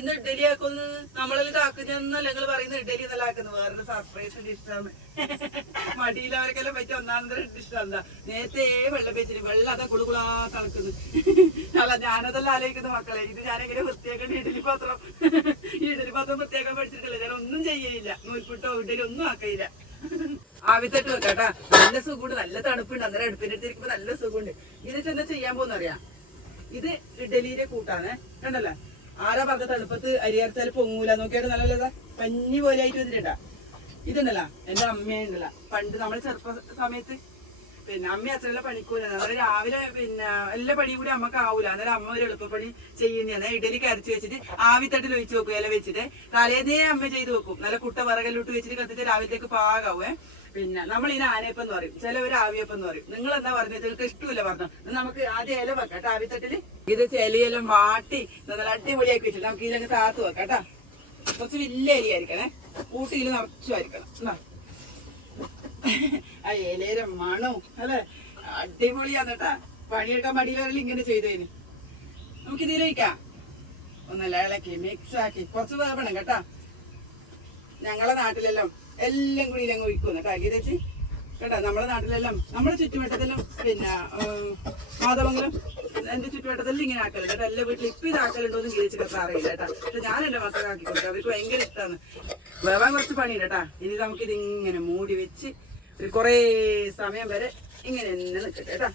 ഇന്ന് ഇഡ്ഡലി ആക്കുന്നു നമ്മളെല്ലാം ആക്കുന്നല്ല നിങ്ങൾ പറയുന്ന ഇഡ്ഡലി എന്നല്ല ആക്കുന്നു വേറൊരു സർപ്രൈസ് ഇഷ്ടമാണ് മടിയിൽ അവർക്കെല്ലാം പറ്റിയ ഒന്നാമത്തെ ഡിഷാണ് നേരത്തെ വെള്ളം വെച്ചിട്ട് വെള്ളം അതാ കുളുകുളാ കളക്കുന്നു അല്ല ഞാനതെല്ലാം ആലോചിക്കുന്നു മക്കളെ. ഇത് ഞാനെങ്ങനെ വൃത്തിയാക്കേണ്ട ഇഡലി പാത്രം? ഈ ഇഡലി പാത്രം വൃത്തിയാക്കാൻ പഠിച്ചിട്ടില്ല. ഞാൻ ഒന്നും ചെയ്യയില്ല നൂൽപുട്ടോ ഇഡലി ഒന്നും ആക്കയില്ല ആവിത്തട്ട് വെക്കാട്ടാ നല്ല സുഖമുണ്ട്. നല്ല തണുപ്പുണ്ട്. അന്നേരം അടുപ്പിന്റെ അടുത്തിരിക്കുമ്പോ നല്ല സുഖമുണ്ട്. ഇത് ചെന്ന് ചെയ്യാൻ പോകുന്നറിയാം? ഇത് ഇഡ്ഡലിയിലെ കൂട്ടാണ്. കണ്ടല്ലോ? ആരാ പറഞ്ഞ തണുപ്പത്ത് അരിയരച്ചാൽ പൊങ്ങൂല? നോക്കിയാൽ നല്ലതാ പഞ്ഞി പോലെ ആയിട്ട് വന്നിട്ടുണ്ടാ. ഇതുണ്ടല്ല എന്റെ അമ്മയുണ്ടല്ല പണ്ട് നമ്മൾ ചെറുപ്പ സമയത്ത് പിന്നെ അമ്മ അച്ഛനെല്ലാം പണിക്കൂല. നമ്മൾ രാവിലെ പിന്നെ എല്ലാ പണിയും കൂടി അമ്മയ്ക്ക് ആവൂല. അന്നേരം അമ്മ ഒരു എളുപ്പപ്പണി ചെയ്യുന്നതാണ് ഇഡലി കരച്ച് വെച്ചിട്ട് ആവിത്തട്ടിൽ ഒഴിച്ച് വെക്കും ഇല വെച്ചിട്ട്. തലേന്നേ അമ്മ ചെയ്ത് വെക്കും. നല്ല കുട്ട വിറകല്ലോട്ട് വെച്ചിട്ട് കത്തിച്ച് രാവിലത്തേക്ക് പാകാവേ. പിന്നെ നമ്മൾ ഇതിന് ആനയപ്പം എന്ന് പറയും ചിലവർ ആവിയപ്പം എന്ന് പറയും. നിങ്ങൾ എന്താ പറഞ്ഞത് നിങ്ങൾക്ക് ഇഷ്ടമില്ല പറഞ്ഞു. നമുക്ക് ആദ്യം ഇല വെക്കാം കേട്ടോ ആവിത്തട്ടിൽ. ഇത് ചെലിയെല്ലാം വാട്ടി നല്ല അടിപൊളിയാക്കി വെച്ചിട്ട് നമുക്ക് ഇതിലങ്ങ് താത്ത് വെക്കാം കേട്ടോ. കുറച്ച് വലിയ അരിയായിരിക്കണേ കൂട്ടിയിൽ നിറച്ചുമായിരിക്കണം എന്നാ ആ ഇലയുടെ മണവും അല്ലെ? അടിപൊളിയാന്ന് കേട്ടാ. പണിയെടുക്കാൻ മടിയിലെല്ലാം ഇങ്ങനെ ചെയ്തതിന് നമുക്ക് ഇതിലേക്കാം ഒന്നല്ല ഇളക്കി മിക്സ് ആക്കി. കുറച്ച് വേവണം കേട്ടാ. ഞങ്ങളെ നാട്ടിലെല്ലാം എല്ലാം കൂടി ഇതങ്ങ് ഒഴിക്കും കേട്ടാ ഗീതച്ചി കേട്ടോ നമ്മുടെ നാട്ടിലെല്ലാം നമ്മുടെ ചുറ്റുവട്ടത്തിലും പിന്നെ മാധവങ്ങളും എന്റെ ചുറ്റുവട്ടത്തിലും ഇങ്ങനെ ആക്കലുണ്ട് കേട്ടോ. എല്ലാ വീട്ടിലും ഇപ്പൊ എന്ന് ഗീതച്ചിട്ട് അറിയില്ല കേട്ടോ. പക്ഷെ ഞാൻ എന്റെ മക്കളെ ആക്കി കൊടുക്കും അവർക്ക് ഭയങ്കര ഇഷ്ടമാണ് വേവാൻ കുറച്ച് പണിയുണ്ട് കേട്ടാ. ഇനി നമുക്ക് ഇതിങ്ങനെ മൂടി വെച്ച് ഒരു കുറേ സമയം വരെ ഇങ്ങനെ തന്നെ നിൽക്കട്ടെ കേട്ടാ.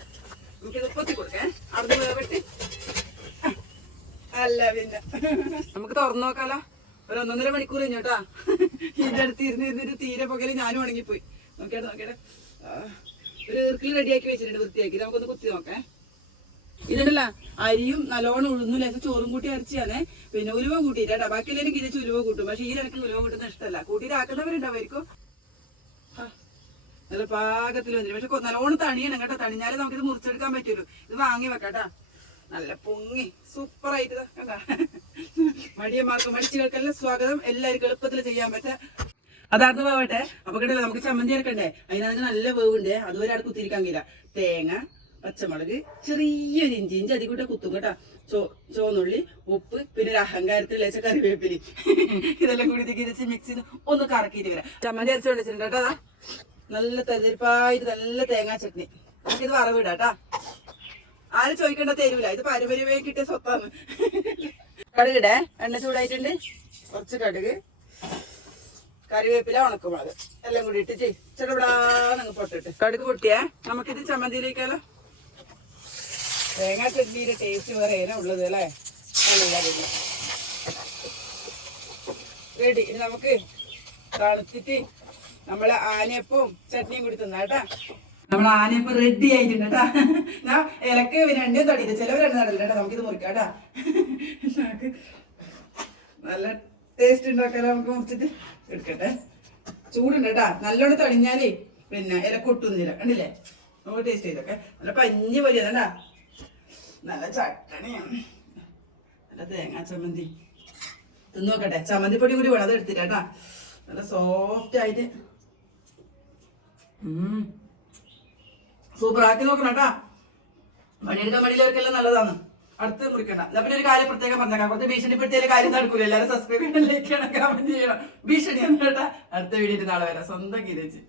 നമുക്കിത് പൊത്തി കൊടുക്കേ. അവിടെ വേവിട്ട്. അല്ല പിന്നെ. നമുക്ക് തുറന്നു നോക്കാലോ. ഒരു ഒന്നൊന്നര മണിക്കൂർ കഴിഞ്ഞോട്ടാ ഇതിന്റെ അടുത്ത് ഇരുന്ന് ഇരുന്നിട്ട് തീരെ പകൽ ഞാനും ഉണങ്ങിപ്പോയി. നോക്കിയാട്ടെ നോക്കിയാട്ടെ ഒരു ഇർക്കിൽ റെഡിയാക്കി വെച്ചിട്ടുണ്ട് വൃത്തിയാക്കി. നമുക്കൊന്ന് കുത്തി നോക്കേ. ഇതുണ്ടല്ല അരിയും നല്ലോണം ഉഴുന്നു ലേശം ചോറും കൂട്ടി അരച്ചാണേ. പിന്നെ ഉലുവ കൂട്ടിയിട്ടാ ബാക്കിയെല്ലാം കിതച്ച് ഉലുവ കൂട്ടും. പക്ഷെ ഈ നിനക്ക് ഉലുവ കൂട്ടുന്ന ഇഷ്ടമല്ല. കൂട്ടിയിട്ട് ആക്കുന്നവരുണ്ടാവായിരിക്കും ആ, നല്ല പാകത്തിൽ വന്നിട്ട് പക്ഷെ നല്ലോണം തണിയണം കേട്ടോ. തണിഞ്ഞാലേ നമുക്കിത് മുറിച്ചെടുക്കാൻ പറ്റുള്ളൂ. ഇത് വാങ്ങി വെക്കാട്ടാ നല്ല പൊങ്ങി സൂപ്പർ ആയിട്ട് കണ്ടാ? മടിയന്മാർക്ക് മടിച്ചുകൾക്കെല്ലാം സ്വാഗതം. എല്ലാവർക്കും എളുപ്പത്തിൽ ചെയ്യാൻ പറ്റുക അതാർന്ന് പോവട്ടെ? അപ്പൊ കിട്ടില്ല നമുക്ക് ചമ്മന്തി ഇറക്കണ്ടേ അതിനകത്ത് നല്ല വേവുണ്ട്. അതുവരെ അവിടെ കുത്തിരിക്കാൻ കഴിയില്ല. തേങ്ങ പച്ചമുളക് ചെറിയൊരു ഇഞ്ചി. ഇഞ്ചി അതി കൂടെ കുത്തും കേട്ടാ. ചോ ചോന്നുള്ളി ഉപ്പ് പിന്നെ ഒരു അഹങ്കാരത്തിൽ വെച്ച കറിവേപ്പിലി ഇതെല്ലാം കൂടി തിരിച്ച് മിക്സ് ചെയ്ത് ഒന്ന് കറക്കിയിട്ട് വരാം. ചമ്മന്തി അരച്ചു കൊണ്ടിട്ടുണ്ട് കേട്ടോ. നല്ല തെരഞ്ഞെടുപ്പായിട്ട് നല്ല തേങ്ങാ ചട്നി. നമുക്കിത് വറവിടാം കേട്ടാ. ആരും ചോദിക്കേണ്ട തരൂല. ഇത് പാരമ്പര്യമായി കിട്ടിയ സ്വത്താണ്. കടുകിടേ എണ്ണ ചൂടായിട്ടുണ്ട്. കുറച്ച് കടുക് കറിവേപ്പില ഉണക്കുമുളക്. എല്ലാം കൂടി ഇട്ട് ചെടപടാന്ന് പൊട്ടിട്ട്. കടുക് പൊട്ടിയേ? നമുക്കിത് ചമ്മന്തിയിലേക്കാലോ? തേങ്ങാ ചട്നിയുടെ ടേസ്റ്റ് വേറെ ഏനാ ഉള്ളത് അല്ലേ? റെഡി. ഇനി നമുക്ക് തണുത്തിട്ട് നമ്മളെ ആനയപ്പവും ചട്നിയും കൂടി തിന്നാ കേട്ടാ ആന ഇപ്പൊ റെഡി ആയിട്ടുണ്ട് കേട്ടാ ഞാൻ ഇലക്ക് രണ്ടും തടിയില്ല. ചിലവ് രണ്ട് നടല്ല കേട്ടാ നമുക്കിത് മുറിക്കാം കേട്ടാ നല്ല ടേസ്റ്റ് ഉണ്ടാക്കാലോ നമുക്ക് മുറിച്ചിട്ട് എടുക്കട്ടെ. ചൂടുണ്ട് കേട്ടാ നല്ലോണം തടിഞ്ഞാലേ പിന്നെ ഇല കൊട്ടുന്നില്ല. കണ്ടില്ലേ? നമുക്ക് ടേസ്റ്റ് ചെയ്തൊക്കെ നല്ല പഞ്ഞി പോലെ കേട്ടാ നല്ല ചട്ടണിയാണ്. നല്ല തേങ്ങാ ചമ്മന്തി. തിന്നു നോക്കട്ടെ. ചമ്മന്തി പൊടി കൂടി വേണം. അത് എടുത്തിട്ടാ നല്ല സോഫ്റ്റ് ആയിട്ട്. സൂപ്പർ ആക്കി നോക്കണം കേട്ടാ. പണിയെടുക്കാൻ മടിയിലവർക്കെല്ലാം നല്ലതാണ്. അടുത്ത് മുറിക്കണ്ട. എന്നാ പിന്നെ ഒരു കാര്യം പ്രത്യേകം പറഞ്ഞേക്കാം. കുറച്ച് ഭീഷണിപ്പെടുത്തിയാലും കാര്യം നടക്കൂല. എല്ലാവരും സബ്സ്ക്രൈബ് ചെയ്യണം ലൈക്ക് ചെയ്യണം കമന്റ് ചെയ്യണം. ഭീഷണി കേട്ടാ. അടുത്ത വീഡിയോ നാളെ വരാം. സ്വന്തം ഗീതച്ച്